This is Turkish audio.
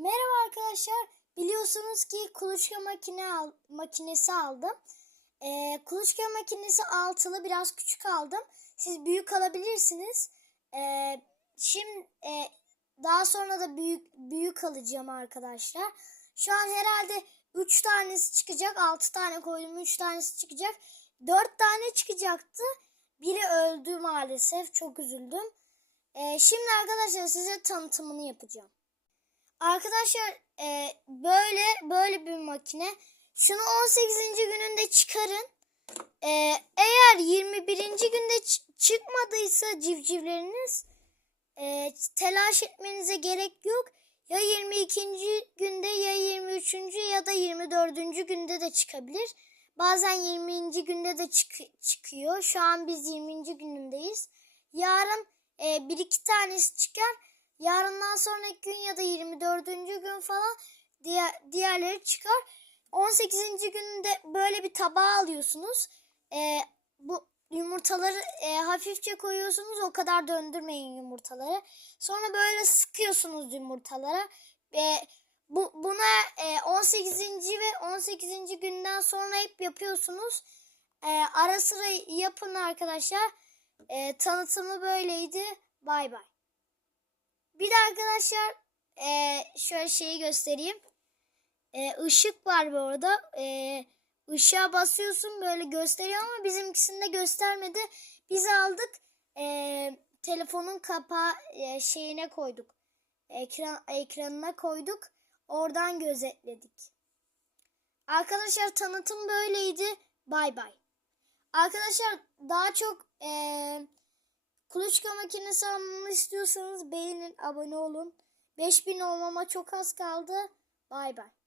Merhaba arkadaşlar. Biliyorsunuz ki kuluçka makine al, makinesi aldım. Ee, kuluçka makinesi altılı biraz küçük aldım. Siz büyük alabilirsiniz. Ee, şimdi e, daha sonra da büyük büyük alacağım arkadaşlar. Şu an herhalde 3 tanesi çıkacak. 6 tane koydum. 3 tanesi çıkacak. 4 tane çıkacaktı. Biri öldü maalesef. Çok üzüldüm. Ee, şimdi arkadaşlar size tanıtımını yapacağım. Arkadaşlar e, böyle böyle bir makine. Şunu 18. gününde çıkarın. E, eğer 21. günde çıkmadıysa civcivleriniz e, telaş etmenize gerek yok. Ya 22. günde ya 23. ya da 24. günde de çıkabilir. Bazen 20. günde de çık- çıkıyor. Şu an biz 20. günündeyiz. Yarın e, bir iki tanesi çıkar. Yarından sonraki gün ya da 24. gün falan diğer, diğerleri çıkar. 18. günde böyle bir tabağa alıyorsunuz. E, bu yumurtaları e, hafifçe koyuyorsunuz. O kadar döndürmeyin yumurtaları. Sonra böyle sıkıyorsunuz yumurtalara. E, bu buna e, 18. ve 18. günden sonra hep yapıyorsunuz. E, ara sıra yapın arkadaşlar. E, tanıtımı böyleydi. Bay bay. Bir de arkadaşlar e, şöyle şeyi göstereyim. E, ışık var bu arada. E, ışığa basıyorsun böyle gösteriyor ama bizimkisinde göstermedi. Biz aldık. E, telefonun kapağı e, şeyine koyduk. Ekran, ekranına koyduk. Oradan gözetledik. Arkadaşlar tanıtım böyleydi. Bay bay. Arkadaşlar daha çok eee kuluçka makinesi almamı istiyorsanız beğenin, abone olun. 5000 olmama çok az kaldı. Bay bay.